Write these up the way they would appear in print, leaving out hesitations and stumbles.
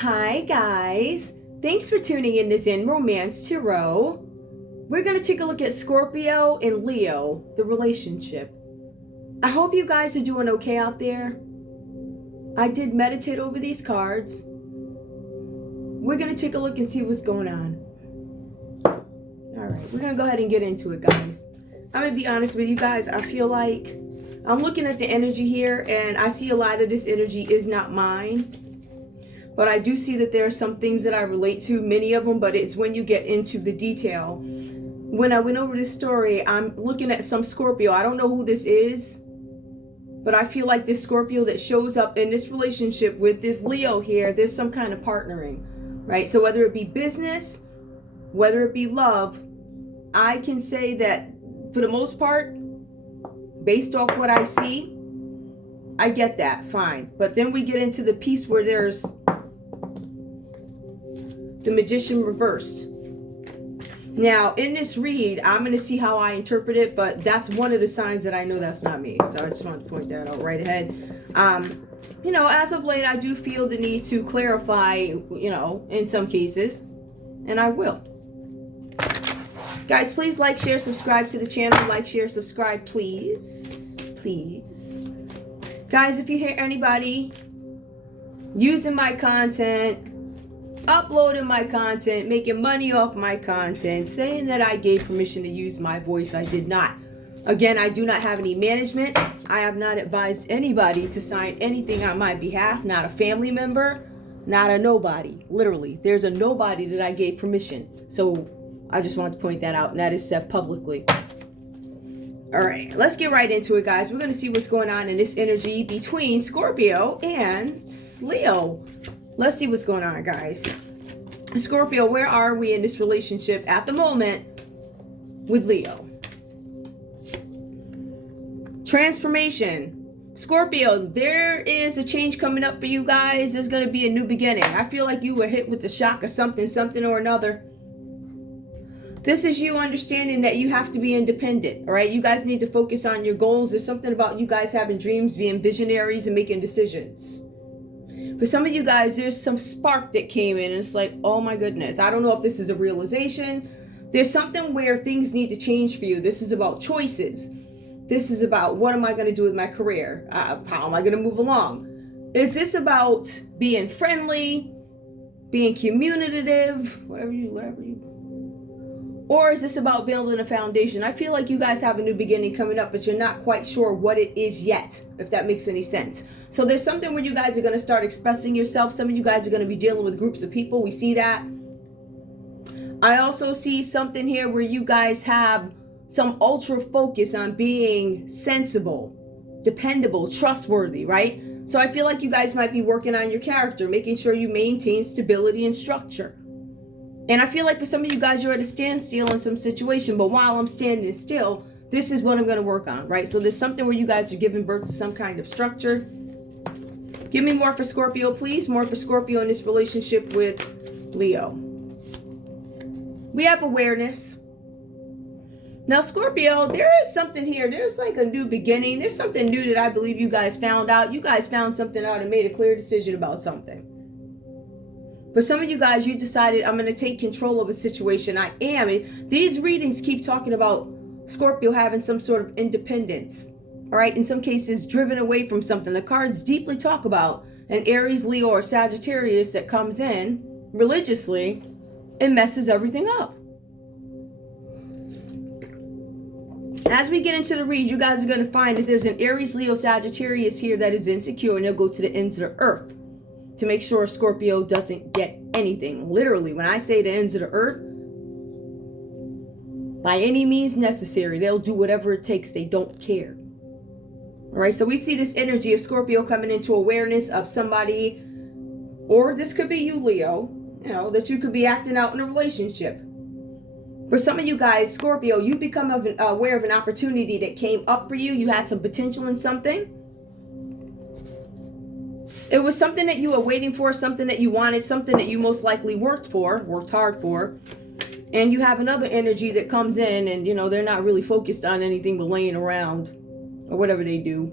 Hi guys, thanks for tuning in to Zen Romance Tarot. We're going to take a look at Scorpio and Leo, the relationship. I hope you guys are doing okay out there. I did meditate over these cards. We're going to take a look and see what's going on. Alright, we're going to go ahead and get into it, guys. I'm going to be honest with you guys. I feel like I'm looking at the energy here and I see a lot of this energy is not mine. But I do see that there are some things that I relate to, many of them, but it's when you get into the detail. When I went over this story, I'm looking at some Scorpio. I don't know who this is, but I feel like this Scorpio that shows up in this relationship with this Leo here, there's some kind of partnering, right? So whether it be business, whether it be love, I can say that for the most part, based off what I see, I get that, fine. But then we get into the piece where there's the Magician reversed. Now, in this read, I'm going to see how I interpret it, but that's one of the signs that I know that's not me. So I just want to point that out right ahead. You know, as of late, I do feel the need to clarify, you know, in some cases, and I will. Guys, please like, share, subscribe to the channel. Like, share, subscribe, please. Please. Guys, if you hear anybody using my content, uploading my content, making money off my content, saying that I gave permission to use my voice, I did not. Again, I do not have any management. I have not advised anybody to sign anything on my behalf, not a family member, not a nobody. Literally, there's a nobody that I gave permission. So I just wanted to point that out, and that is said publicly. All right, let's get right into it, guys. We're going to see what's going on in this energy between Scorpio and Leo. Let's see what's going on, guys. Scorpio, where are we in this relationship at the moment with Leo? Transformation. Scorpio, there is a change coming up for you guys. There's going to be a new beginning. I feel like you were hit with the shock of something or another. This is you understanding that you have to be independent, all right? You guys need to focus on your goals. There's something about you guys having dreams, being visionaries, and making decisions. For some of you guys, there's some spark that came in and it's like, oh my goodness, I don't know if this is a realization. There's something where things need to change for you. This is about choices. This is about what am I going to do with my career? How am I going to move along? Is this about being friendly, being communicative, whatever you, or is this about building a foundation? I feel like you guys have a new beginning coming up, but you're not quite sure what it is yet, if that makes any sense. So there's something where you guys are going to start expressing yourself. Some of you guys are going to be dealing with groups of people. We see that. I also see something here where you guys have some ultra focus on being sensible, dependable, trustworthy, right? So I feel like you guys might be working on your character, making sure you maintain stability and structure. And I feel like for some of you guys, you're at a standstill in some situation. But while I'm standing still, this is what I'm going to work on, right? So there's something where you guys are giving birth to some kind of structure. Give me more for Scorpio, please. More for Scorpio in this relationship with Leo. We have awareness. Now, Scorpio, there is something here. There's like a new beginning. There's something new that I believe you guys found out. You guys found something out and made a clear decision about something. For some of you guys, you decided, I'm going to take control of a situation. I am. These readings keep talking about Scorpio having some sort of independence. All right. In some cases, driven away from something. The cards deeply talk about an Aries, Leo, or Sagittarius that comes in religiously and messes everything up. As we get into the read, you guys are going to find that there's an Aries, Leo, Sagittarius here that is insecure, and they'll go to the ends of the earth to make sure Scorpio doesn't get anything. Literally, when I say the ends of the earth, by any means necessary, they'll do whatever it takes. They don't care. All right, so we see this energy of Scorpio coming into awareness of somebody, or this could be you, Leo, you know, that you could be acting out in a relationship. For some of you guys, Scorpio, you become aware of an opportunity that came up for you. You had some potential in something. It was something that you were waiting for, something that you wanted, something that you most likely worked hard for. And you have another energy that comes in and, you know, they're not really focused on anything but laying around or whatever they do.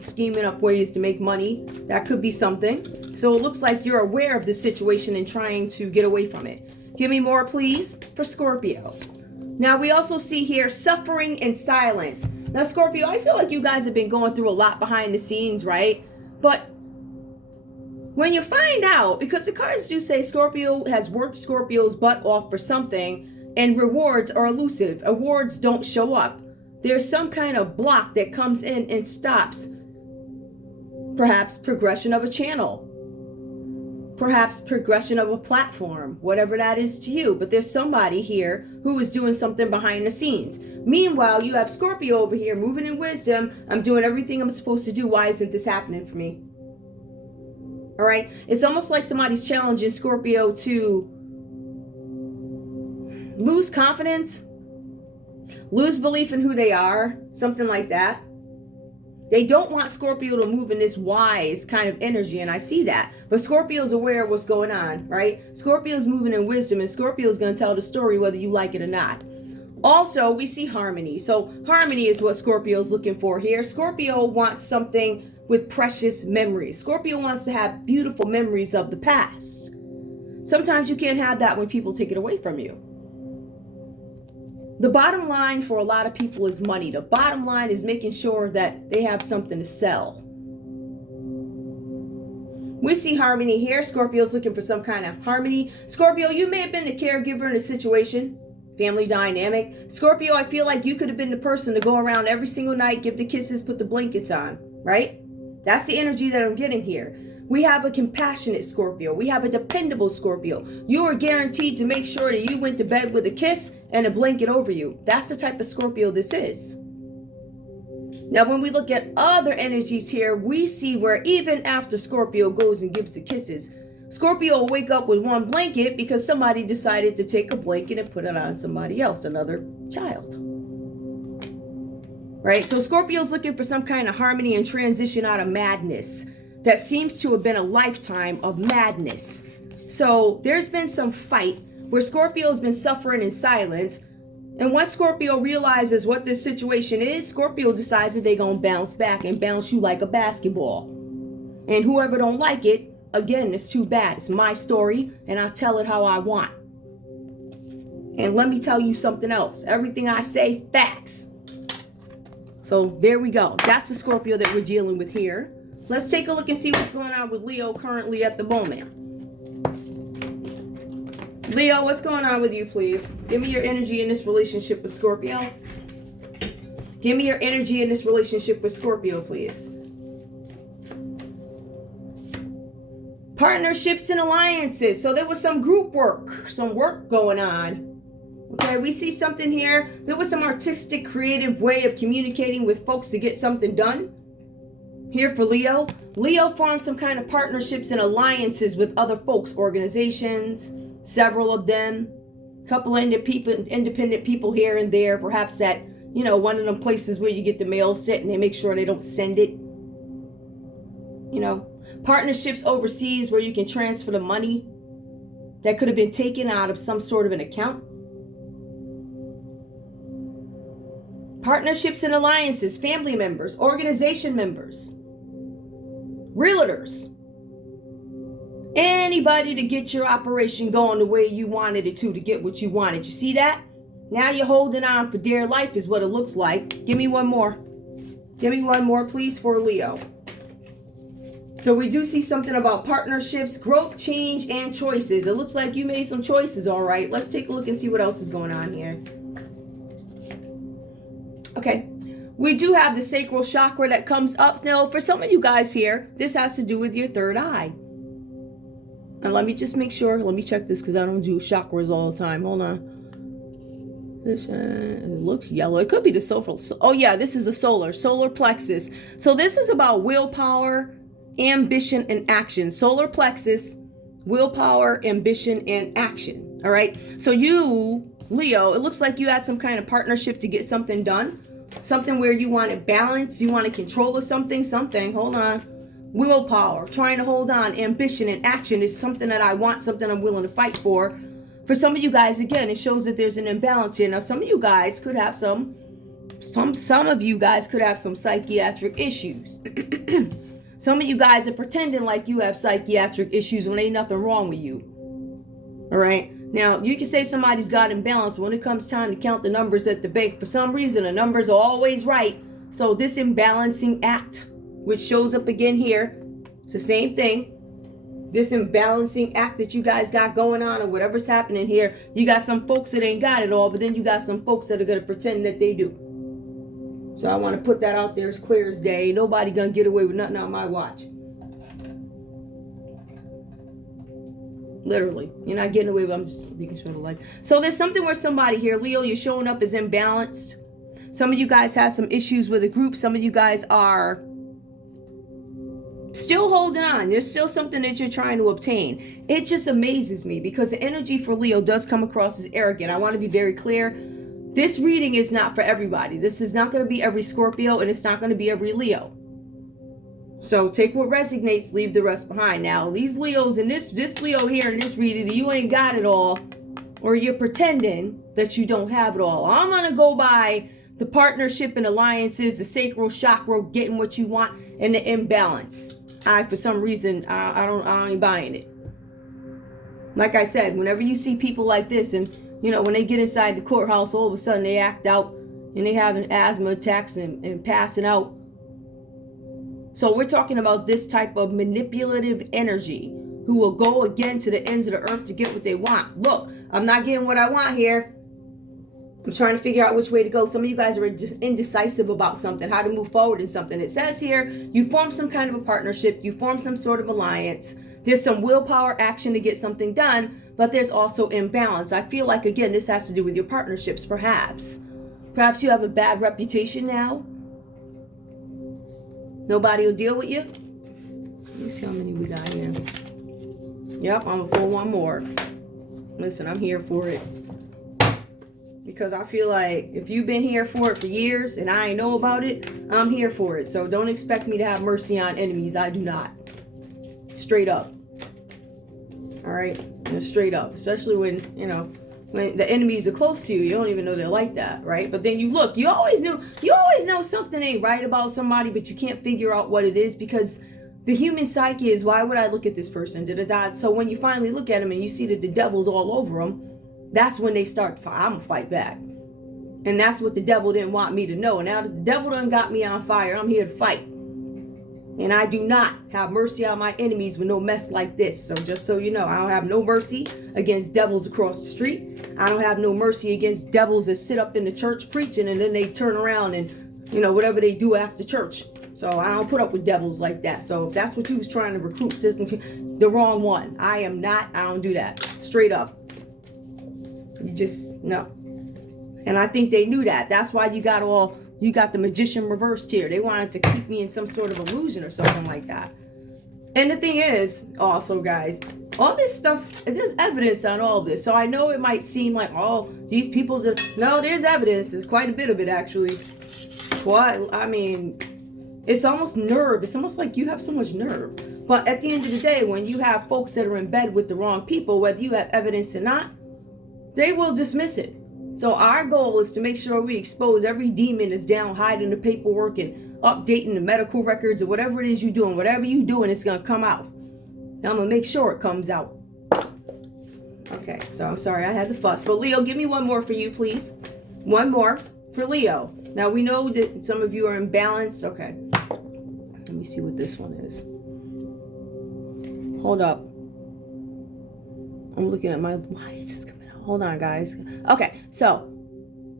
scheming up ways to make money. That could be something. So it looks like you're aware of the situation and trying to get away from it. Give me more, please, for Scorpio. Now, we also see here suffering and silence. Now, Scorpio, I feel like you guys have been going through a lot behind the scenes, right? But when you find out, because the cards do say Scorpio has worked Scorpio's butt off for something, and rewards are elusive. Awards don't show up. There's some kind of block that comes in and stops perhaps progression of a channel, perhaps progression of a platform, whatever that is to you. But there's somebody here who is doing something behind the scenes. Meanwhile, you have Scorpio over here moving in wisdom. I'm doing everything I'm supposed to do. Why isn't this happening for me? All right. It's almost like somebody's challenging Scorpio to lose confidence, lose belief in who they are, something like that. They don't want Scorpio to move in this wise kind of energy, and I see that. But Scorpio's aware of what's going on, right? Scorpio's moving in wisdom, and Scorpio's going to tell the story whether you like it or not. Also, we see harmony. So harmony is what Scorpio's looking for here. Scorpio wants something with precious memories. Scorpio wants to have beautiful memories of the past. Sometimes you can't have that when people take it away from you. The bottom line for a lot of people is money. The bottom line is making sure that they have something to sell. We see harmony here. Scorpio's looking for some kind of harmony. Scorpio, you may have been the caregiver in a situation, family dynamic. Scorpio, I feel like you could have been the person to go around every single night, give the kisses, put the blankets on, right? That's the energy that I'm getting here. We have a compassionate Scorpio. We have a dependable Scorpio. You are guaranteed to make sure that you went to bed with a kiss and a blanket over you. That's the type of Scorpio this is. Now, when we look at other energies here, we see where even after Scorpio goes and gives the kisses, Scorpio will wake up with one blanket because somebody decided to take a blanket and put it on somebody else, another child. Right? So Scorpio's looking for some kind of harmony and transition out of madness. That seems to have been a lifetime of madness. So there's been some fight where Scorpio's been suffering in silence. And once Scorpio realizes what this situation is, Scorpio decides that they're going to bounce back and bounce you like a basketball. And whoever don't like it, again, it's too bad. It's my story and I tell it how I want. And let me tell you something else. Everything I say, facts. So there we go. That's the Scorpio that we're dealing with here. Let's take a look and see what's going on with Leo currently at the moment. Leo, what's going on with you, please? Give me your energy in this relationship with Scorpio. Give me your energy in this relationship with Scorpio, please. Partnerships and alliances. So there was some group work, some work going on. Okay, we see something here. There was some artistic, creative way of communicating with folks to get something done. Here for Leo. Leo formed some kind of partnerships and alliances with other folks, organizations, several of them, a couple of independent people here and there, perhaps at, one of them places where you get the mail sent and they make sure they don't send it. Partnerships overseas where you can transfer the money that could have been taken out of some sort of an account. Partnerships and alliances, family members, organization members, realtors, anybody to get your operation going the way you wanted it to get what you wanted. You see that? Now you're holding on for dear life is what it looks like. Give me one more. Give me one more, please, for Leo. So we do see something about partnerships, growth, change, and choices. It looks like you made some choices, all right. Let's take a look and see what else is going on here. Okay. We do have the sacral chakra that comes up. Now, for some of you guys here, this has to do with your third eye. And let me just make sure. Let me check this because I don't do chakras all the time. Hold on. It looks yellow. It could be the solar. Oh, yeah, this is a solar plexus. So this is about willpower, ambition, and action. Solar plexus, willpower, ambition, and action. All right. So you, Leo, it looks like you had some kind of partnership to get something done. Something where you want to balance, you want to control of something, hold on. Willpower, trying to hold on, ambition and action is something that I want, something I'm willing to fight for. For some of you guys, again, it shows that there's an imbalance here. Now, some of you guys could have some Some of you guys could have some psychiatric issues. Some of you guys are pretending like you have psychiatric issues when ain't nothing wrong with you. All right. Now, you can say somebody's got imbalance. When it comes time to count the numbers at the bank, for some reason, the numbers are always right. So this imbalancing act, which shows up again here, it's the same thing. This imbalancing act that you guys got going on, or whatever's happening here, you got some folks that ain't got it all, but then you got some folks that are going to pretend that they do. So I want to put that out there as clear as day. Ain't nobody going to get away with nothing on my watch. Literally. You're not getting away with it. I'm just making sure the light. So there's something where somebody here, Leo, you're showing up as imbalanced. Some of you guys have some issues with a group. Some of you guys are still holding on. There's still something that you're trying to obtain. It just amazes me because the energy for Leo does come across as arrogant. I want to be very clear. This reading is not for everybody. This is not going to be every Scorpio, and it's not going to be every Leo. So take what resonates, leave the rest behind. Now, these Leos and this Leo here in this reading, you ain't got it all, or you're pretending that you don't have it all. I'm going to go by the partnership and alliances, the sacral chakra, getting what you want, and the imbalance. For some reason, I ain't buying it. Like I said, whenever you see people like this, and you know, when they get inside the courthouse, all of a sudden they act out and they having asthma attacks and passing out. So we're talking about this type of manipulative energy who will go again to the ends of the earth to get what they want. Look, I'm not getting what I want here. I'm trying to figure out which way to go. Some of you guys are just indecisive about something, how to move forward in something. It says here, you form some kind of a partnership, you form some sort of alliance. There's some willpower action to get something done, but there's also imbalance. I feel like, again, this has to do with your partnerships, perhaps. Perhaps you have a bad reputation now. Nobody will deal with you. Let me see how many we got here. Yep, I'm gonna pull one more. Listen, I'm here for it. Because I feel like if you've been here for it for years and I ain't know about it, I'm here for it. So don't expect me to have mercy on enemies. I do not. Straight up. All right? Straight up. Especially when, you know, when the enemies are close to you, you don't even know they're like that, right? But then you look, you always know something ain't right about somebody, but you can't figure out what it is because the human psyche is, why would I look at this person? So when you finally look at them and you see that the devil's all over them, that's when they start to fight. I'm going to fight back. And that's what the devil didn't want me to know. And now that the devil done got me on fire, I'm here to fight. And I do not have mercy on my enemies with no mess like this. So just so you know, I don't have no mercy against devils across the street. I don't have no mercy against devils that sit up in the church preaching and then they turn around and, you know, whatever they do after church. So I don't put up with devils like that. So if that's what you was trying to recruit system, the wrong one. I don't do that. Straight up. You just, no. And I think they knew that. That's why you got the magician reversed here. They wanted to keep me in some sort of illusion or something like that. And the thing is, also, guys, all this stuff, there's evidence on all this. So I know it might seem like, oh, these people, no, there's evidence. There's quite a bit of it, actually. I mean, it's almost nerve. It's almost like you have so much nerve. But at the end of the day, when you have folks that are in bed with the wrong people, whether you have evidence or not, they will dismiss it. So our goal is to make sure we expose every demon that's down hiding the paperwork and updating the medical records or whatever it is you're doing. Whatever you're doing, it's going to come out. Now I'm going to make sure it comes out. Okay, so I'm sorry I had to fuss. But Leo, give me one more for you, please. One more for Leo. Now we know that some of you are imbalanced. Okay. Let me see what this one is. Hold up. I'm looking at my... Why is this coming out? Hold on, guys. Okay, so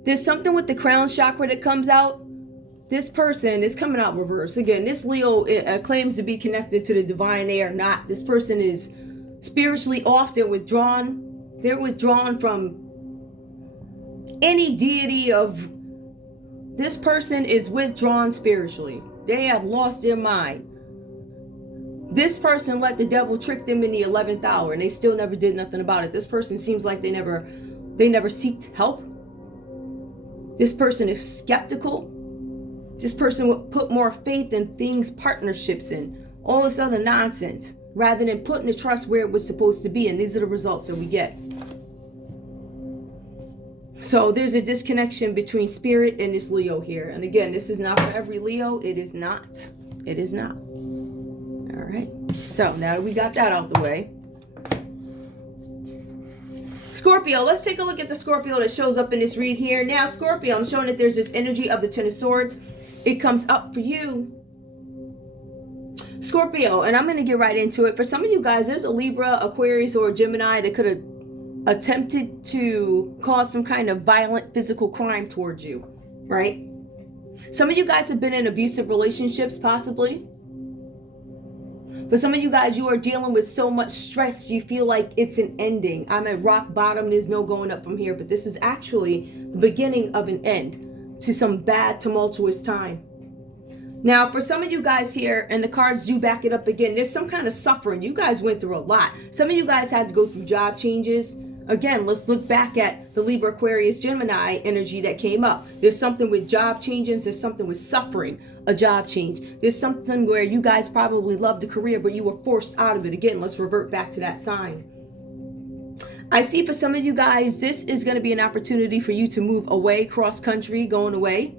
there's something with the crown chakra that comes out. This person is coming out reverse. Again, this Leo claims to be connected to the divine. They are not. This person is spiritually off. They're withdrawn. They're withdrawn from any deity of... This person is withdrawn spiritually. They have lost their mind. This person let the devil trick them in the 11th hour and they still never did nothing about it. This person seems like they never seeked help. This person is skeptical. This person would put more faith in things, partnerships, and all this other nonsense rather than putting the trust where it was supposed to be. And these are the results that we get. So there's a disconnection between spirit and this Leo here. And again, this is not for every Leo. It is not. It is not. All right. So now that we got that out the way. Scorpio, let's take a look at the Scorpio that shows up in this read here. Now, Scorpio, I'm showing that there's this energy of the Ten of Swords. It comes up for you. Scorpio, and I'm going to get right into it. For some of you guys, there's a Libra, Aquarius, or Gemini that could have attempted to cause some kind of violent physical crime towards you, right? Some of you guys have been in abusive relationships, possibly. For some of you guys, you are dealing with so much stress, you feel like it's an ending. I'm at rock bottom, there's no going up from here. But this is actually the beginning of an end to some bad, tumultuous time. Now, for some of you guys here, and the cards do back it up again, there's some kind of suffering. You guys went through a lot. Some of you guys had to go through job changes. Again, let's look back at the Libra, Aquarius, Gemini energy that came up. There's something with job changes. There's something with suffering, a job change. There's something where you guys probably loved a career, but you were forced out of it. Again, let's revert back to that sign. I see for some of you guys, this is going to be an opportunity for you to move away, cross country, going away.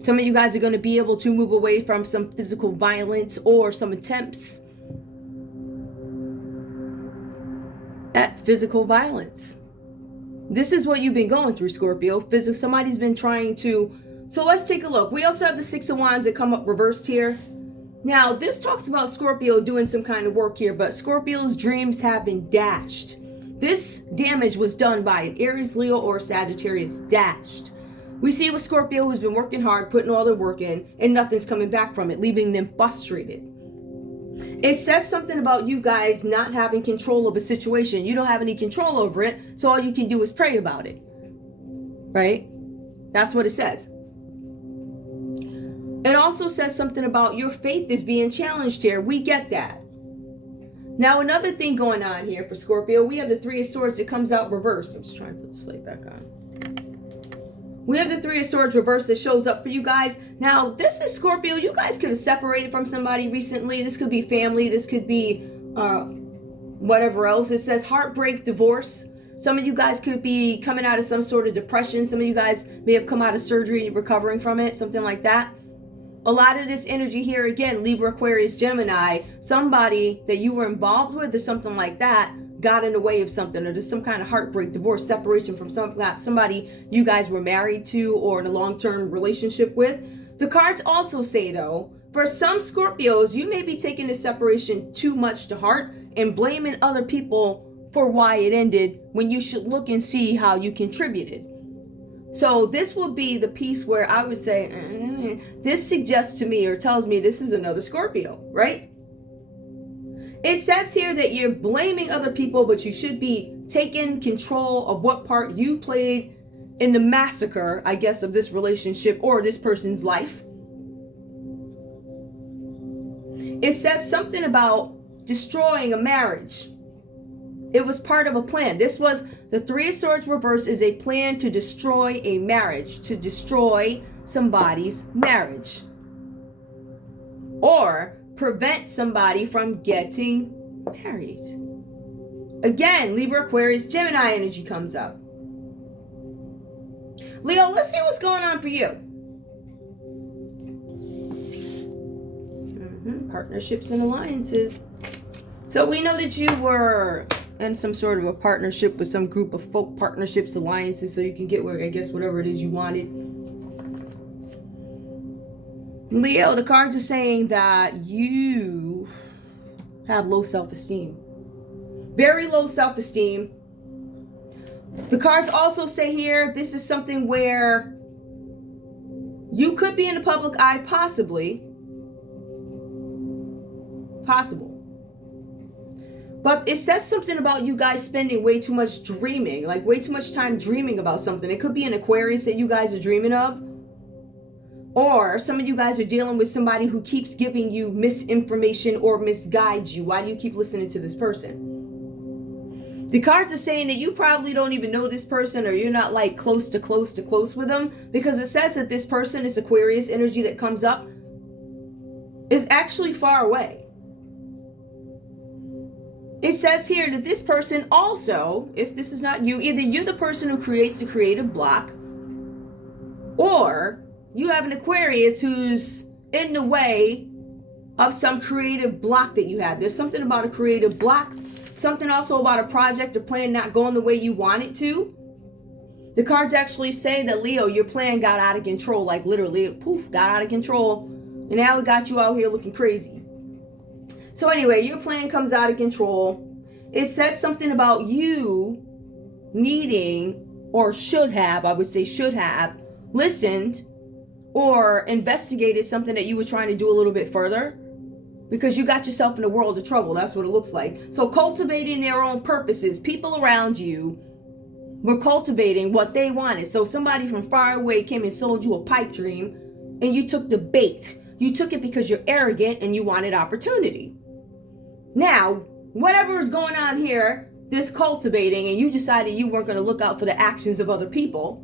Some of you guys are going to be able to move away from some physical violence or some attempts at physical violence. This is what you've been going through, Scorpio. Somebody's been trying to. So let's take a look. We also have the Six of Wands that come up reversed here. Now, this talks about Scorpio doing some kind of work here, but Scorpio's dreams have been dashed. This damage was done by an Aries, Leo, or Sagittarius. Dashed. We see with Scorpio who's been working hard, putting all their work in, and nothing's coming back from it, leaving them frustrated. It says something about you guys not having control of a situation. You don't have any control over it, so all you can do is pray about it. Right? That's what it says. It also says something about your faith is being challenged here. We get that. Now, another thing going on here for Scorpio, we have the Three of Swords that comes out reversed. I'm just trying to put the slate back on. We have the Three of Swords reversed that shows up for you guys. Now, this is Scorpio. You guys could have separated from somebody recently. This could be family. This could be whatever else. It says heartbreak, divorce. Some of you guys could be coming out of some sort of depression. Some of you guys may have come out of surgery and recovering from it, something like that. A lot of this energy here, again, Libra, Aquarius, Gemini, somebody that you were involved with or something like that got in the way of something, or there's some kind of heartbreak, divorce, separation from somebody you guys were married to or in a long-term relationship with. The cards also say, though, for some Scorpios, you may be taking this separation too much to heart and blaming other people for why it ended when you should look and see how you contributed. So this will be the piece where I would say, this suggests to me or tells me this is another Scorpio, right? It says here that you're blaming other people, but you should be taking control of what part you played in the massacre, I guess, of this relationship or this person's life. It says something about destroying a marriage. It was part of a plan. This was the Three of Swords reverse is a plan to destroy a marriage, to destroy somebody's marriage, or prevent somebody from getting married. Again, Libra, Aquarius, Gemini energy comes up. Leo, let's see what's going on for you. Partnerships and alliances. So we know that you were in some sort of a partnership with some group of folk, partnerships, alliances, so you can get where, I guess, whatever it is you wanted. Leo, the cards are saying that you have low self-esteem. Very low self-esteem. The cards also say here, this is something where you could be in the public eye, possibly. Possible. But it says something about you guys spending way too much dreaming, like way too much time dreaming about something. It could be an Aquarius that you guys are dreaming of. Or some of you guys are dealing with somebody who keeps giving you misinformation or misguides you. Why do you keep listening to this person? The cards are saying that you probably don't even know this person, or you're not like close to close with them, because it says that this person, this Aquarius energy that comes up, is actually far away. It says here that this person also, if this is not you, either you're the person who creates the creative block, or you have an Aquarius who's in the way of some creative block that you have. There's something about a creative block, something also about a project or plan not going the way you want it to. The cards actually say that, Leo, your plan got out of control, like literally, poof, got out of control, and now it got you out here looking crazy. So anyway, your plan comes out of control. It says something about you needing, or should have, I would say should have, listened or investigated something that you were trying to do a little bit further, because you got yourself in a world of trouble. That's what it looks like. So cultivating their own purposes. People around you were cultivating what they wanted. So somebody from far away came and sold you a pipe dream, and you took the bait. You took it because you're arrogant and you wanted opportunity. Now, whatever is going on here, this cultivating, and you decided you weren't going to look out for the actions of other people,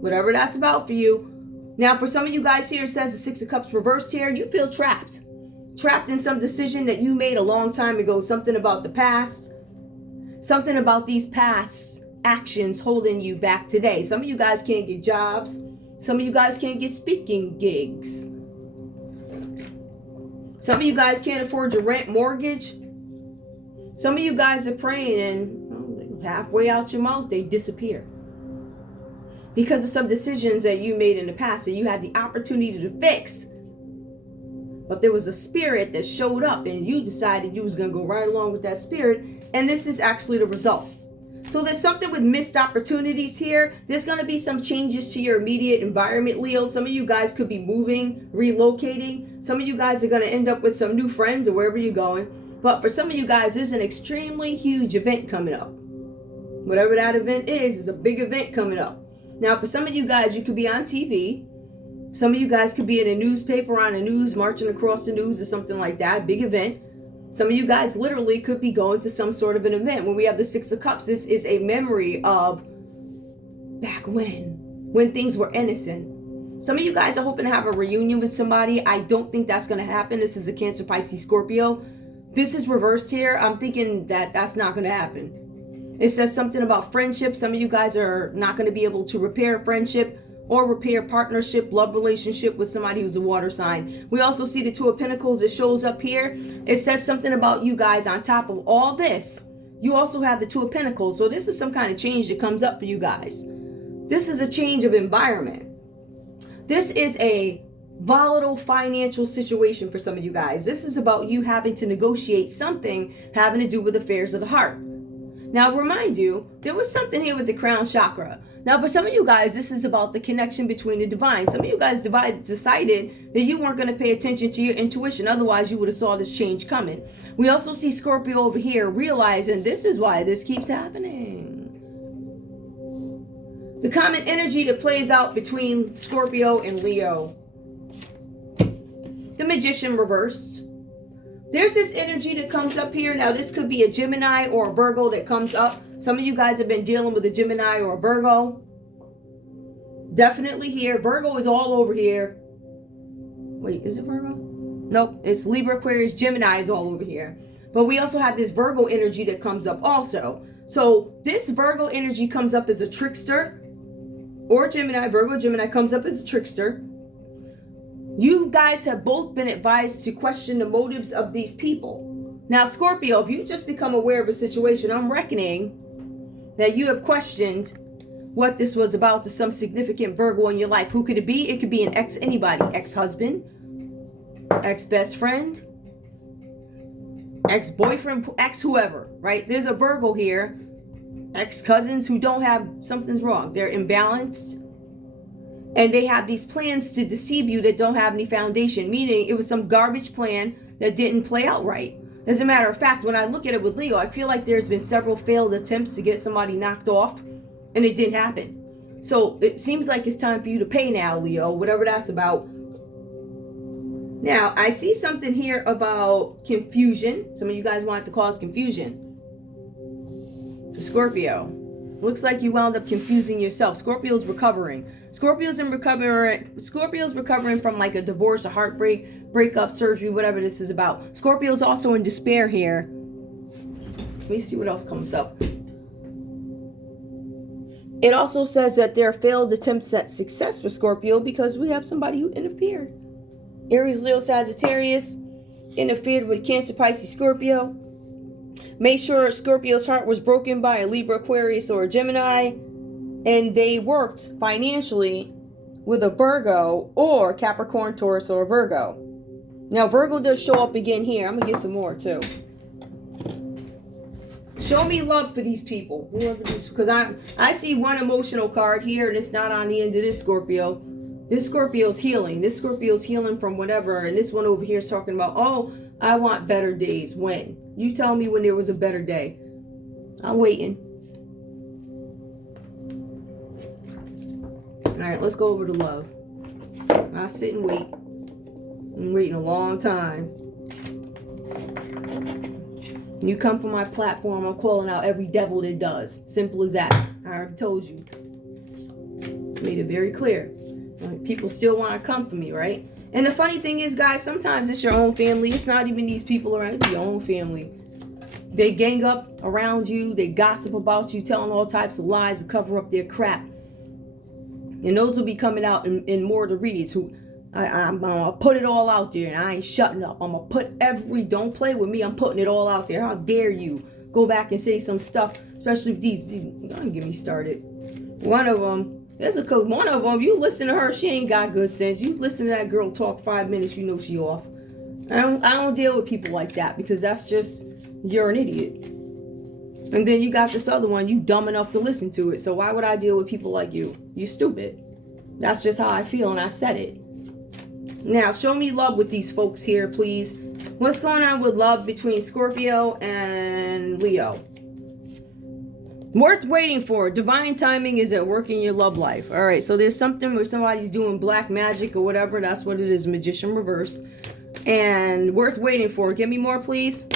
whatever that's about for you. Now, for some of you guys here, it says the Six of Cups reversed here. You feel trapped. Trapped in some decision that you made a long time ago. Something about the past. Something about these past actions holding you back today. Some of you guys can't get jobs. Some of you guys can't get speaking gigs. Some of you guys can't afford your rent, mortgage. Some of you guys are praying and halfway out your mouth, they disappear. Because of some decisions that you made in the past that you had the opportunity to fix. But there was a spirit that showed up and you decided you was going to go right along with that spirit. And this is actually the result. So there's something with missed opportunities here. There's going to be some changes to your immediate environment, Leo. Some of you guys could be moving, relocating. Some of you guys are going to end up with some new friends or wherever you're going. But for some of you guys, there's an extremely huge event coming up. Whatever that event is a big event coming up. Now, for some of you guys, you could be on TV. Some of you guys could be in a newspaper, on the news, marching across the news or something like that. Big event. Some of you guys literally could be going to some sort of an event. When we have the Six of Cups, this is a memory of back when things were innocent. Some of you guys are hoping to have a reunion with somebody. I don't think that's going to happen. This is a Cancer, Pisces, Scorpio. This is reversed here. I'm thinking that that's not going to happen. It says something about friendship. Some of you guys are not going to be able to repair a friendship or repair partnership, love relationship with somebody who's a water sign. We also see the Two of Pentacles. It shows up here. It says something about you guys on top of all this. You also have the Two of Pentacles. So this is some kind of change that comes up for you guys. This is a change of environment. This is a volatile financial situation for some of you guys. This is about you having to negotiate something having to do with affairs of the heart. Now, remind you, there was something here with the crown chakra. Now, for some of you guys, this is about the connection between the divine. Some of you guys decided that you weren't going to pay attention to your intuition. Otherwise, you would have saw this change coming. We also see Scorpio over here realizing this is why this keeps happening. The common energy that plays out between Scorpio and Leo. The Magician reversed. There's this energy that comes up here. Now, this could be a Gemini or a Virgo that comes up. Some of you guys have been dealing with a Gemini or a Virgo. Definitely here. Virgo is all over here. Wait, is it Virgo? Nope. It's Libra, Aquarius, Gemini is all over here. But we also have this Virgo energy that comes up also. So this Virgo energy comes up as a trickster. Or Gemini. Virgo, Gemini comes up as a trickster. You guys have both been advised to question the motives of these people. Now, Scorpio, if you just become aware of a situation, I'm reckoning that you have questioned what this was about to some significant Virgo in your life. Who could it be? It could be an ex anybody. Ex-husband, ex-best friend, ex-boyfriend, ex-whoever, right? There's a Virgo here. Ex-cousins who don't have, something's wrong. They're imbalanced. And they have these plans to deceive you that don't have any foundation, meaning it was some garbage plan that didn't play out right. As a matter of fact, when I look at it with Leo, I feel like there's been several failed attempts to get somebody knocked off, and it didn't happen. So it seems like it's time for you to pay now, Leo, whatever that's about. Now, I see something here about confusion. Some of you guys wanted to cause confusion. For Scorpio. Looks like you wound up confusing yourself. Scorpio's recovering. Scorpio's recovering from like a divorce, a heartbreak, breakup, surgery, whatever this is about. Scorpio's also in despair here. Let me see what else comes up. It also says that there are failed attempts at success for Scorpio because we have somebody who interfered. Aries, Leo, Sagittarius interfered with Cancer, Pisces, Scorpio. Made sure Scorpio's heart was broken by a Libra, Aquarius, or a Gemini. And they worked financially with a Virgo or Capricorn, Taurus, or a Virgo. Now, Virgo does show up again here. I'm going to get some more, too. Show me love for these people. Whoever this, because I see one emotional card here, and it's not on the end of this Scorpio. This Scorpio's healing. This Scorpio's healing from whatever. And this one over here is talking about, oh, I want better days. When? You tell me when there was a better day. I'm waiting. All right, let's go over to love. I sit and wait. I'm waiting a long time. You come from my platform, I'm calling out every devil that does. Simple as that. I already told you. Made it very clear. People still want to come for me, right? And the funny thing is, guys, sometimes it's your own family. It's not even these people around. It's your own family. They gang up around you. They gossip about you, telling all types of lies to cover up their crap. And those will be coming out in more to reads. I'm going to put it all out there, and I ain't shutting up. I'm going to put don't play with me. I'm putting it all out there. How dare you go back and say some stuff, especially if these don't get me started. One of them, you listen to her, she ain't got good sense. You listen to that girl talk 5 minutes, you know she off. I don't deal with people like that, because that's just, you're an idiot. And then you got this other one, you dumb enough to listen to it. So why would I deal with people like you? You stupid. That's just how I feel, and I said it. Now, show me love with these folks here, please. What's going on with love between Scorpio and Leo? Worth waiting for. Divine timing is at work in your love life. All right, so there's something where somebody's doing black magic or whatever. That's what it is, magician reversed. And worth waiting for. Give me more, please.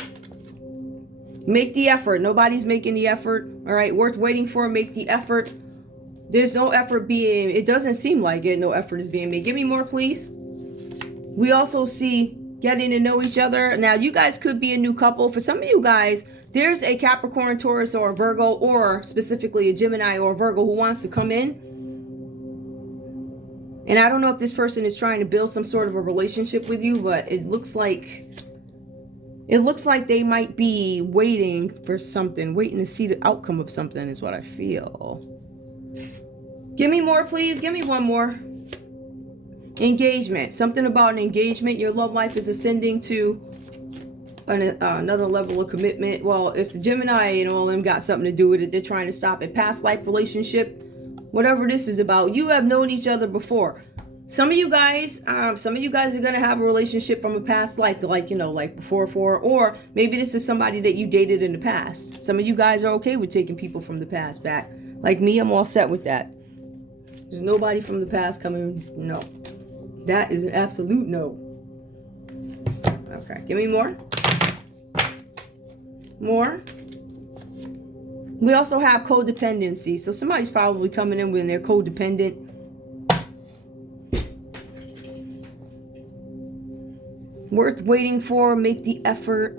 Make the effort. Nobody's making the effort. All right, worth waiting for. Make the effort. There's no effort being, it doesn't seem like it, no effort is being made. Give me more, please. We also see getting to know each other. Now, you guys could be a new couple. For some of you guys, there's a Capricorn, Taurus, or a Virgo, or specifically a Gemini or a Virgo who wants to come in. And I don't know if this person is trying to build some sort of a relationship with you, but it looks like they might be waiting for something, waiting to see the outcome of something is what I feel. Give me more, please. Give me one more. Engagement. Something about an engagement. Your love life is ascending to another level of commitment. Well, if the Gemini and all them got something to do with it, they're trying to stop a past life relationship. Whatever this is about, you have known each other before. Some of you guys are going to have a relationship from a past life, like before, or maybe this is somebody that you dated in the past. Some of you guys are okay with taking people from the past back. Like me, I'm all set with that. There's nobody from the past coming. No. That is an absolute no. Okay, give me more. More. We also have codependency. So somebody's probably coming in when they're codependent. Worth waiting for. Make the effort.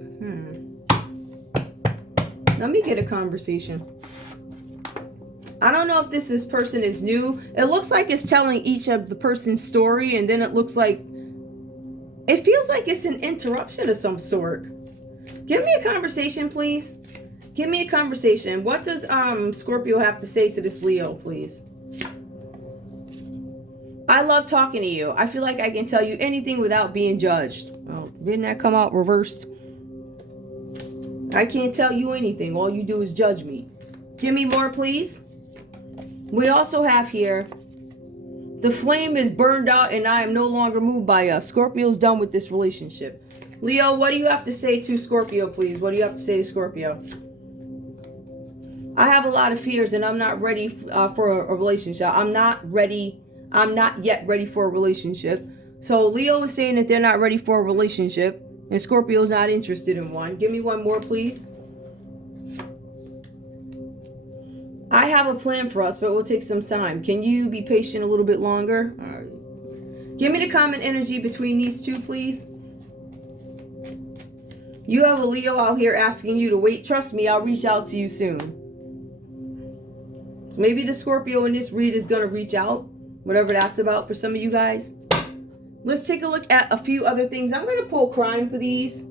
Let me get a conversation. I don't know if this person is new. It looks like it's telling each of the person's story, and then it feels like it's an interruption of some sort. Give me a conversation, please. Give me a conversation. What does Scorpio have to say to this Leo, please? I love talking to you. I feel like I can tell you anything without being judged. Oh, didn't that come out reversed? I can't tell you anything. All you do is judge me. Give me more, please. We also have here, the flame is burned out and I am no longer moved by us. Scorpio's done with this relationship. Leo, what do you have to say to Scorpio, please? What do you have to say to Scorpio? I have a lot of fears and I'm not ready for a relationship. I'm not yet ready for a relationship. So Leo is saying that they're not ready for a relationship and Scorpio's not interested in one. Give me one more, please. I have a plan for us, but it will take some time. Can you be patient a little bit longer? All right. Give me the common energy between these two, please. You have a Leo out here asking you to wait. Trust me, I'll reach out to you soon. So maybe the Scorpio in this read is going to reach out. Whatever that's about for some of you guys. Let's take a look at a few other things. I'm going to pull crime for these.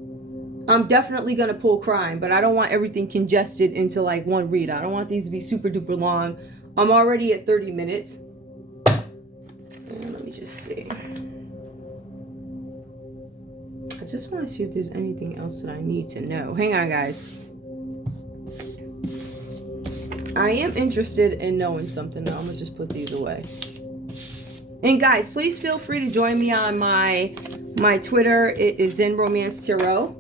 I'm definitely going to pull crime, but I don't want everything congested into like one read. I don't want these to be super duper long. I'm already at 30 minutes. And let me just see. I just want to see if there's anything else that I need to know. Hang on, guys. I am interested in knowing something. Now, I'm going to just put these away. And guys, please feel free to join me on my Twitter. It is Zen Romance Tarot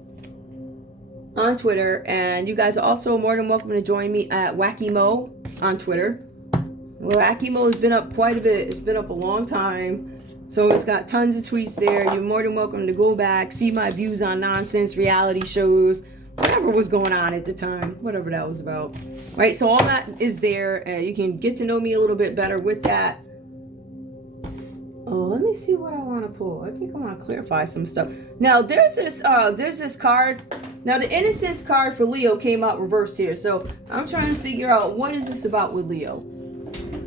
on Twitter. And you guys are also more than welcome to join me at Wacky Mo on Twitter. Well, Wacky Mo has been up quite a bit. It's been up a long time. So it's got tons of tweets there. You're more than welcome to go back, see my views on nonsense, reality shows, whatever was going on at the time, whatever that was about. Right, so all that is there. You can get to know me a little bit better with that. Oh, let me see what I want to pull. I think I want to clarify some stuff. Now, there's this card. Now, the Innocence card for Leo came out reversed here. So I'm trying to figure out what is this about with Leo.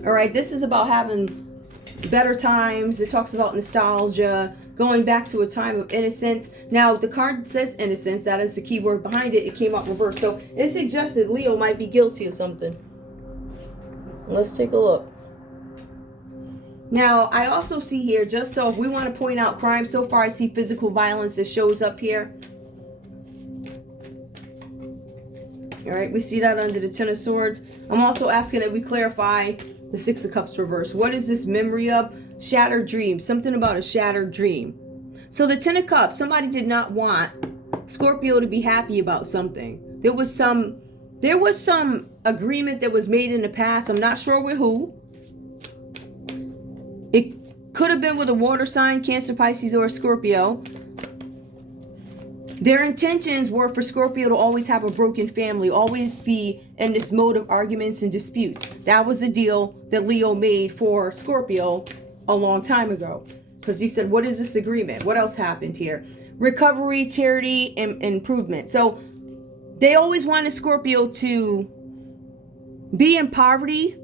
All right, this is about having better times. It talks about nostalgia, going back to a time of innocence. Now, the card says innocence. That is the key word behind it. It came out reversed. So it suggested Leo might be guilty of something. Let's take a look. Now, I also see here, just so if we want to point out crime, so far I see physical violence that shows up here. All right, we see that under the Ten of Swords. I'm also asking that we clarify the Six of Cups reverse. What is this memory of? Shattered dream. Something about a shattered dream. So the Ten of Cups, somebody did not want Scorpio to be happy about something. There was some agreement that was made in the past. I'm not sure with who. It could have been with a water sign, Cancer, Pisces, or Scorpio. Their intentions were for Scorpio to always have a broken family, always be in this mode of arguments and disputes. That was the deal that Leo made for Scorpio a long time ago. Because he said, what is this agreement? What else happened here? Recovery, charity, and improvement. So they always wanted Scorpio to be in poverty,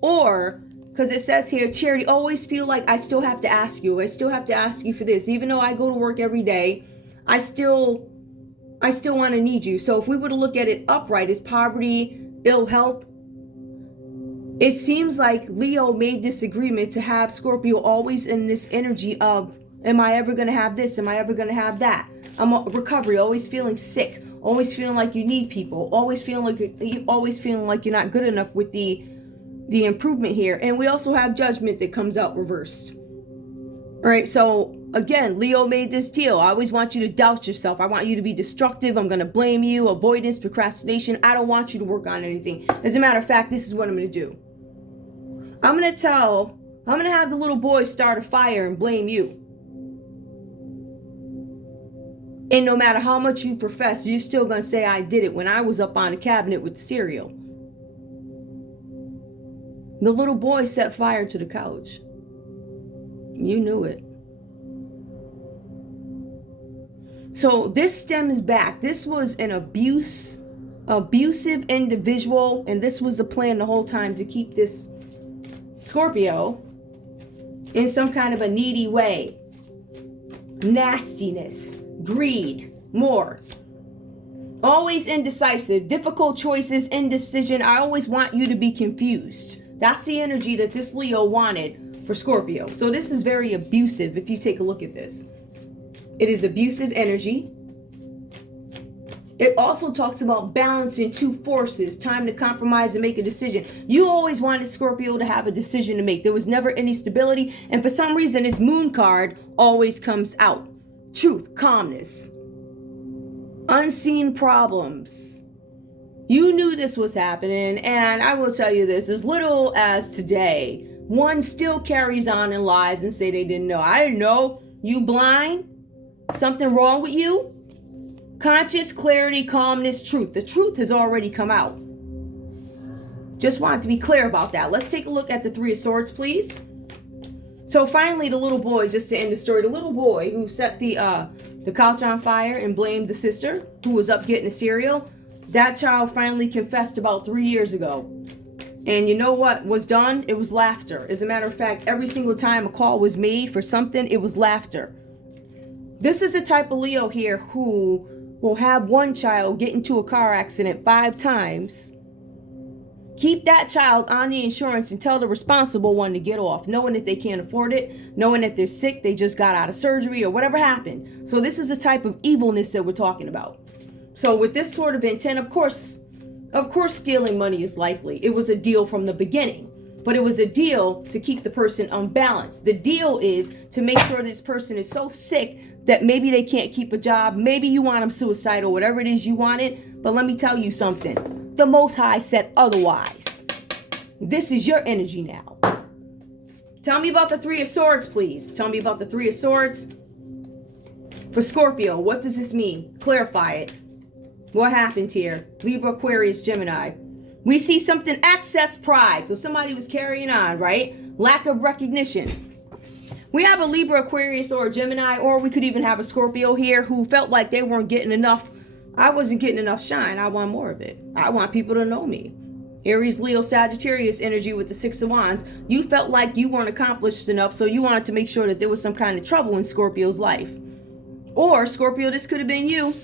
or, because it says here, charity, always feel like I still have to ask you. I still have to ask you for this. Even though I go to work every day, I still want to need you. So if we were to look at it upright as poverty, ill health, it seems like Leo made this agreement to have Scorpio always in this energy of, am I ever going to have this? Am I ever going to have that? Recovery, always feeling sick, always feeling like you need people, always feeling like you're not good enough with the improvement here. And we also have judgment that comes out reversed. All right, so again, Leo made this deal. I always want you to doubt yourself. I want you to be destructive. I'm going to blame you. Avoidance, procrastination. I don't want you to work on anything. As a matter of fact, this is what I'm going to do. I'm going to have the little boy start a fire and blame you. And no matter how much you profess, you're still going to say I did it when I was up on the cabinet with the cereal. The little boy set fire to the couch. You knew it. So this stems back. This was an abusive individual, and this was the plan the whole time to keep this Scorpio in some kind of a needy way. Nastiness, greed, more. Always indecisive, difficult choices, indecision. I always want you to be confused. That's the energy that this Leo wanted for Scorpio. So this is very abusive if you take a look at this. It is abusive energy. It also talks about balancing two forces, time to compromise and make a decision. You always wanted Scorpio to have a decision to make. There was never any stability. And for some reason, this moon card always comes out. Truth, calmness, unseen problems. You knew this was happening. And I will tell you this, as little as today, one still carries on and lies and say they didn't know. I didn't know. You blind? Something wrong with you? Conscious, clarity, calmness, truth. The truth has already come out. Just wanted to be clear about that. Let's take a look at the Three of Swords, please. So finally, the little boy, just to end the story, the little boy who set the couch on fire and blamed the sister who was up getting the cereal, that child finally confessed about 3 years ago. And you know what was done? It was laughter. As a matter of fact, every single time a call was made for something, it was laughter. This is the type of Leo here who will have one child get into a car accident 5 times, keep that child on the insurance and tell the responsible one to get off, knowing that they can't afford it, knowing that they're sick, they just got out of surgery or whatever happened. So this is the type of evilness that we're talking about. So with this sort of intent, of course, stealing money is likely. It was a deal from the beginning, but it was a deal to keep the person unbalanced. The deal is to make sure this person is so sick that maybe they can't keep a job. Maybe you want them suicidal, whatever it is you want it. But let me tell you something. The Most High said otherwise. This is your energy now. Tell me about the Three of Swords, please. Tell me about the Three of Swords. For Scorpio, what does this mean? Clarify it. What happened here? Libra, Aquarius, Gemini. We see something, excess pride. So somebody was carrying on, right? Lack of recognition. We have a Libra, Aquarius, or a Gemini, or we could even have a Scorpio here who felt like they weren't getting enough. I wasn't getting enough shine. I want more of it. I want people to know me. Aries, Leo, Sagittarius energy with the Six of Wands. You felt like you weren't accomplished enough, so you wanted to make sure that there was some kind of trouble in Scorpio's life. Or, Scorpio, this could have been you.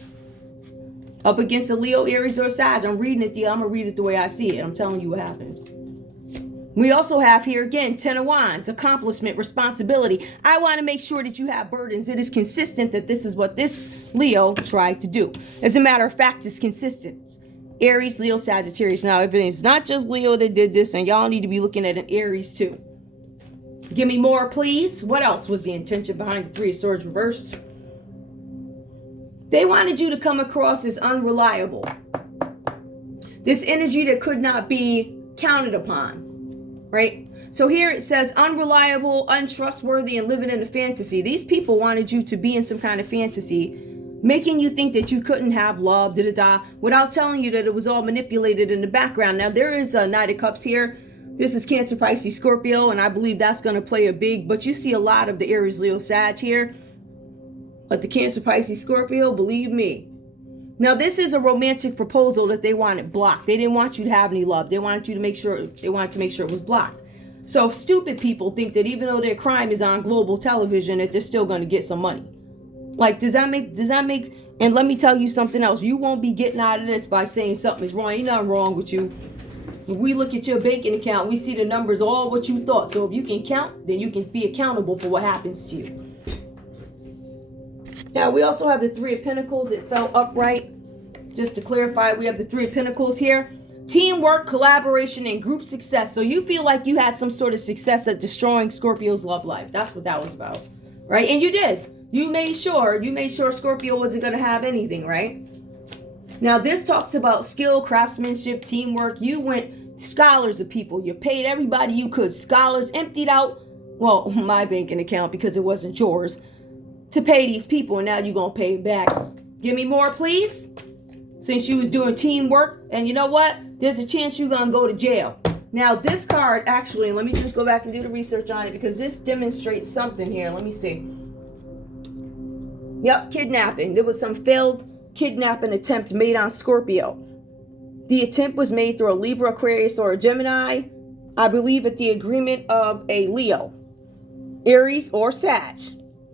Up against a Leo, Aries, or Sag. I'm reading it, I'm going to read it the way I see it. I'm telling you what happened. We also have here again, Ten of Wands, accomplishment, responsibility. I want to make sure that you have burdens. It is consistent that this is what this Leo tried to do. As a matter of fact, it's consistent. Aries, Leo, Sagittarius. Now, if it's not just Leo that did this, and y'all need to be looking at an Aries too. Give me more, please. What else was the intention behind the Three of Swords reversed? They wanted you to come across as unreliable. This energy that could not be counted upon, right? So here it says unreliable, untrustworthy, and living in a fantasy. These people wanted you to be in some kind of fantasy, making you think that you couldn't have love, without telling you that it was all manipulated in the background. Now, there is a Knight of Cups here. This is Cancer, Pisces, Scorpio, and I believe that's going to play a big, but you see a lot of the Aries, Leo, Sag here. But the Cancer, Pisces, Scorpio, believe me. Now, this is a romantic proposal that they wanted blocked. They didn't want you to have any love. They wanted to make sure it was blocked. So stupid people think that even though their crime is on global television, that they're still going to get some money. Like, does that make, and let me tell you something else. You won't be getting out of this by saying something is wrong. Ain't nothing wrong with you. If we look at your banking account, we see the numbers, all what you thought. So if you can count, then you can be accountable for what happens to you. Now, we also have the Three of Pentacles. It fell upright. Just to clarify, we have the Three of Pentacles here. Teamwork, collaboration, and group success. So you feel like you had some sort of success at destroying Scorpio's love life. That's what that was about, right? And you did. You made sure Scorpio wasn't going to have anything, right? Now, this talks about skill, craftsmanship, teamwork. You went scholars of people. You paid everybody you could. Scholars emptied out, well, my banking account because it wasn't yours, to pay these people, and now you're going to pay it back. Give me more, please. Since you was doing teamwork, and you know what? There's a chance you're going to go to jail. Now, this card, actually, let me just go back and do the research on it, because this demonstrates something here. Let me see. Yep, kidnapping. There was some failed kidnapping attempt made on Scorpio. The attempt was made through a Libra, Aquarius, or a Gemini. I believe at the agreement of a Leo, Aries, or Sag.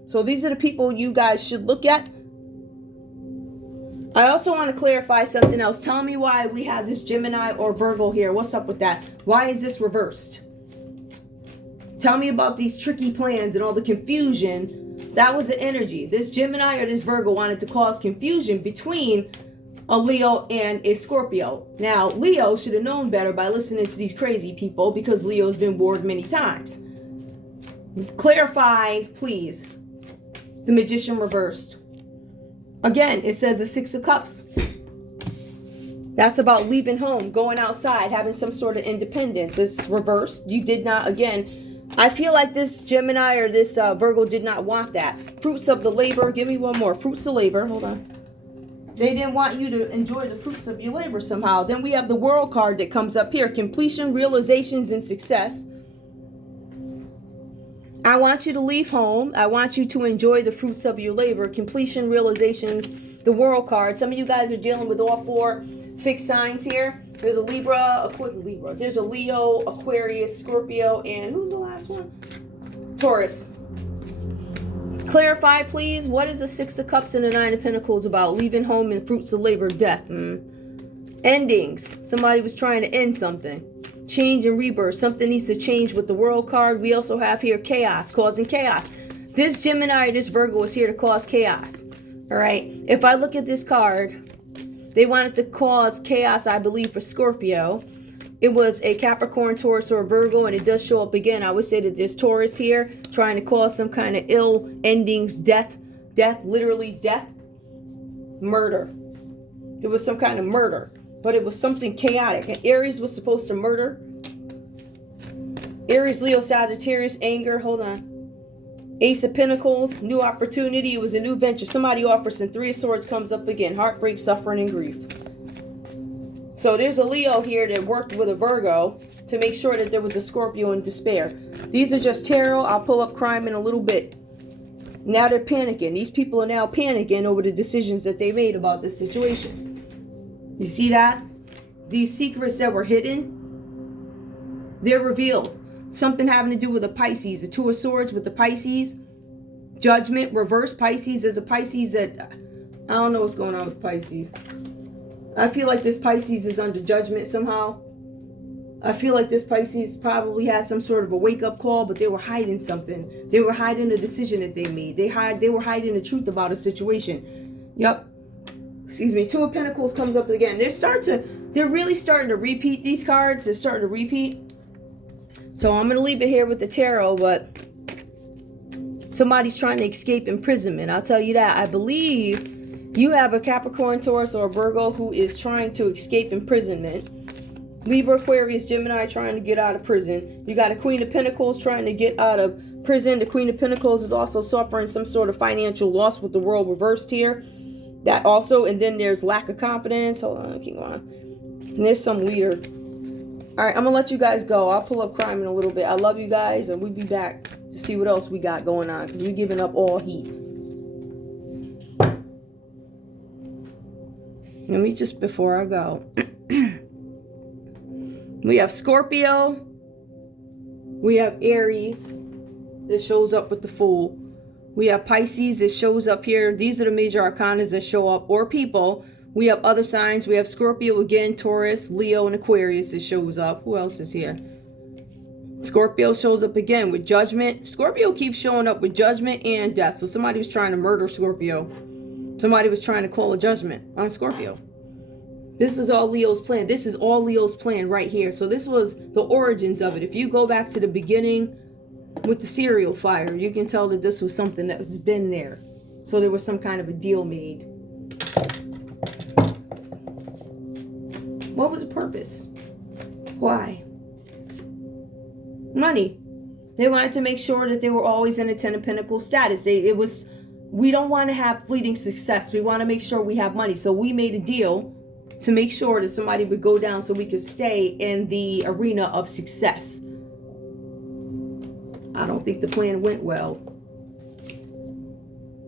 So these are the people you guys should look at. I also want to clarify something else. Tell me why we have this Gemini or Virgo here. What's up with that? Why is this reversed? Tell me about these tricky plans and all the confusion. That was the energy. This Gemini or this Virgo wanted to cause confusion between a Leo and a Scorpio. Now, Leo should have known better by listening to these crazy people, because Leo's been warned many times. Clarify, please. The Magician reversed. Again, it says the Six of Cups. That's about leaving home, going outside, having some sort of independence. It's reversed. You did not, again, I feel like this Gemini or this Virgo did not want that. Fruits of the labor. Give me one more. Fruits of labor. Hold on. They didn't want you to enjoy the fruits of your labor somehow. Then we have the World card that comes up here. Completion, realizations, and success. I want you to leave home. I want you to enjoy the fruits of your labor. Completion, realizations, the world card. Some of you guys are dealing with all 4 fixed signs here. There's a Libra, there's a Leo, Aquarius, Scorpio, and who's the last one? Taurus. Clarify, please. What is the 6 of Cups and the 9 of Pentacles about? Leaving home and fruits of labor, death. Endings. Somebody was trying to end something. Change and rebirth. Something needs to change with the world card. We also have here chaos, causing chaos. This Gemini, this Virgo is here to cause chaos. All right. If I look at this card, they wanted to cause chaos, I believe, for Scorpio. It was a Capricorn, Taurus, or Virgo, and it does show up again. I would say that there's Taurus here trying to cause some kind of ill endings, death, literally death, murder. It was some kind of murder, but it was something chaotic. And Aries was supposed to murder. Aries, Leo, Sagittarius, anger. Hold on. Ace of Pentacles, new opportunity. It was a new venture. Somebody offers, and 3 of Swords comes up again. Heartbreak, suffering, and grief. So there's a Leo here that worked with a Virgo to make sure that there was a Scorpio in despair. These are just tarot. I'll pull up crime in a little bit. Now they're panicking. These people are now panicking over the decisions that they made about this situation. You see that? These secrets that were hidden, they're revealed. Something having to do with the Pisces. The 2 of Swords with the Pisces. Judgment, reverse Pisces. There's a Pisces that, I don't know what's going on with Pisces. I feel like this Pisces is under judgment somehow. I feel like this Pisces probably had some sort of a wake-up call, but they were hiding something. They were hiding a decision that they made. They were hiding the truth about a situation. Yep. Excuse me. 2 of Pentacles comes up again. They're really starting to repeat these cards. They're starting to repeat. So I'm going to leave it here with the tarot, but somebody's trying to escape imprisonment. I'll tell you that. I believe you have a Capricorn, Taurus, or a Virgo who is trying to escape imprisonment. Libra, Aquarius, Gemini trying to get out of prison. You got a Queen of Pentacles trying to get out of prison. The Queen of Pentacles is also suffering some sort of financial loss with the world reversed here. That also, and then there's lack of confidence. Hold on, keep on. And there's some leader. All right, I'm going to let you guys go. I'll pull up crime in a little bit. I love you guys, and we'll be back to see what else we got going on, because we're giving up all heat. Let me just, before I go, we have Scorpio, we have Aries that shows up with the Fool, we have Pisces that shows up here. These are the major arcanas that show up, or people. We have other signs. We have Scorpio again, Taurus, Leo, and Aquarius that shows up. Who else is here? Scorpio shows up again with judgment. Scorpio keeps showing up with judgment and death. So somebody was trying to murder Scorpio. Somebody was trying to call a judgment on Scorpio. This is all Leo's plan. This is all Leo's plan right here. So this was the origins of it. If you go back to the beginning with the cereal fire, you can tell that this was something that has been there. So there was some kind of a deal made. What was the purpose? Why? Money. They wanted to make sure that they were always in a 10 of Pentacles status. We don't want to have fleeting success. We want to make sure we have money. So we made a deal to make sure that somebody would go down so we could stay in the arena of success. I don't think the plan went well.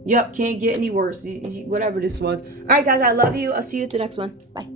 Yep, can't get any worse. Whatever this was. All right, guys, I love you. I'll see you at the next one. Bye.